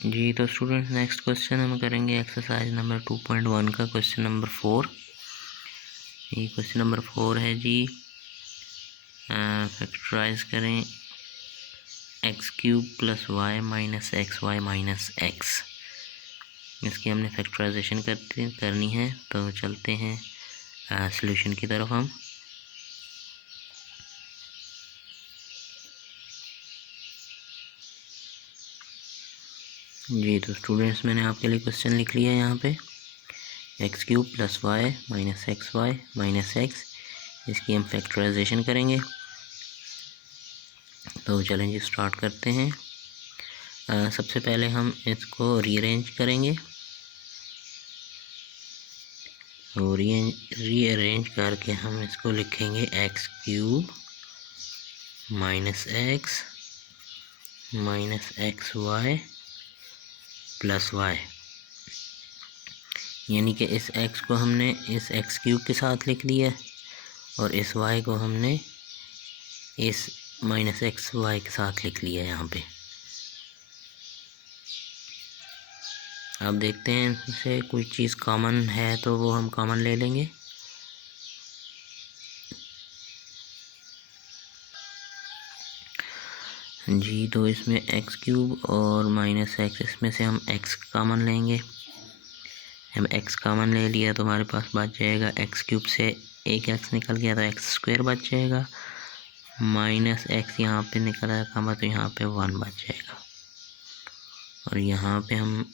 जी तो student next question हम करेंगे एक्सरसाइज नंबर 2.1 का क्वेश्चन नंबर 4। ये क्वेश्चन नंबर 4 है जी। फैक्टराइज करें x³ + y - xy - x। इसकी हमने फैक्टराइजेशन करनी है, तो चलते हैं सॉल्यूशन की तरफ हम। जी तो स्टूडेंट्स मैंने आपके लिए क्वेश्चन लिख लिया है यहाँ पे। x³ + y - xy - x, इसकी हम फैक्टराइजेशन करेंगे। तो चलें जी स्टार्ट करते हैं। सबसे पहले हम इसको रीअरेंज करेंगे और रीअरेंज करके हम इसको लिखेंगे x³ - x - xy + y, यानी कि इस x को हमने इस x³ के साथ लिख लिया और इस y को हमने इस -xy के साथ लिख लिया यहाँ पे। अब देखते हैं इनसे कोई चीज़ कॉमन है तो वो हम कॉमन ले लेंगे। जी तो इसमें x³ और -x, इसमें से हम x कॉमन लेंगे। हम x कॉमन ले लिया तो हमारे पास बच जाएगा x³ से एक x निकल गया तो x² बच जाएगा, -x यहाँ पे निकल आया कॉमन तो यहाँ पे 1 बच जाएगा। और यहाँ पे हम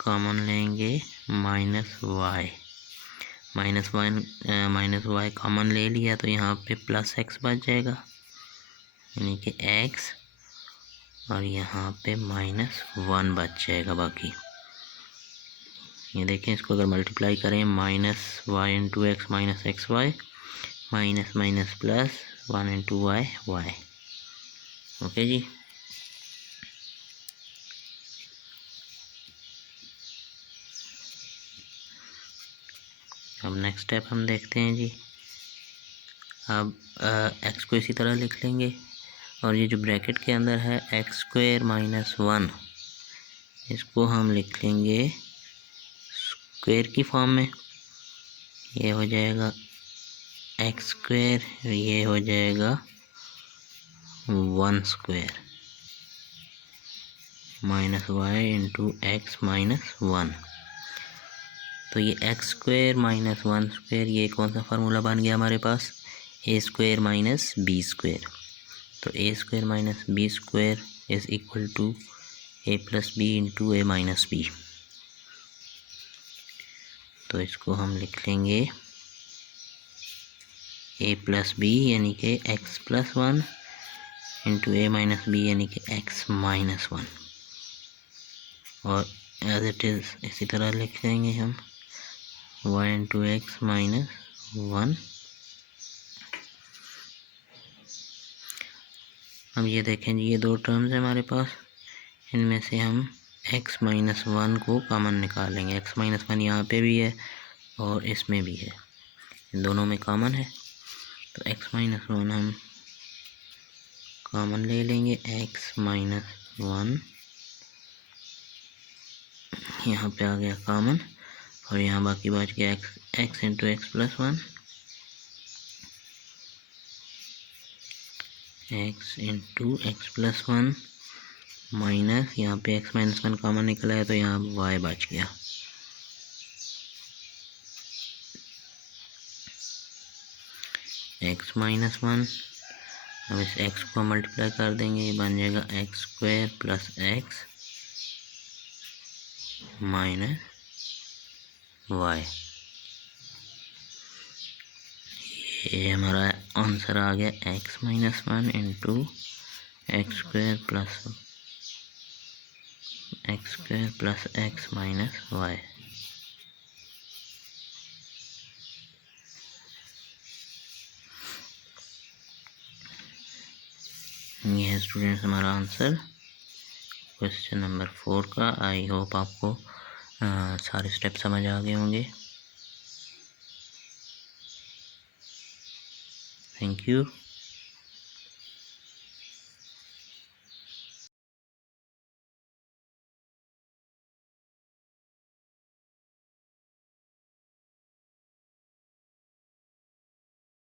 कॉमन लेंगे -y कॉमन ले लिया तो यहाँ पे +x बच जाएगा, यानी कि x, और यहाँ पे -1 बच जाएगा बाकी। ये देखें, इसको अगर मल्टीप्लाई करें -y × x - xy -1 × y। Okay जी। अब नेक्स्ट स्टेप हम देखते हैं जी। अब x को इसी तरह लिख लेंगे और ये जो ब्रैकेट के अंदर है x² - 1, इसको हम लिख लेंगे स्क्वायर की फॉर्म में। ये हो जाएगा x², ये हो जाएगा 1² -y × x - 1। तो ये x² - 1² ये कौन सा फार्मूला बन गया हमारे पास, a² - b²। तो a² - b² is equal to a + b × a - b। तो इसको हम लिख लेंगे a + b यानी कि x + 1 × a - b यानी कि x - 1, और एज इट इज़ इसी तरह लिख देंगे हम y × x - 1। अब ये देखें जी, ये दो टर्म्स हैं हमारे पास, इनमें से हम x - 1 को कॉमन निकालेंगे। x - 1 यहाँ पे भी है और इसमें भी है, इन दोनों में कॉमन है। तो x - 1 हम कॉमन ले लेंगे, x - 1 यहाँ पे आ गया कॉमन, और यहाँ बाकी बच गया x × x + 1, x × x + 1 minus, यहाँ पे x - 1 कॉमन निकला है तो यहाँ y बच गया। x - 1, अब इस x को मल्टीप्लाई कर देंगे, ये बन जाएगा x² + x - y। ये हमारा आंसर आ गया x - 1 × x² + x - y। ये है स्टूडेंट्स हमारा आंसर क्वेश्चन नंबर 4 का। आई होप आपको सारे स्टेप समझ आ गए होंगे। Thank you.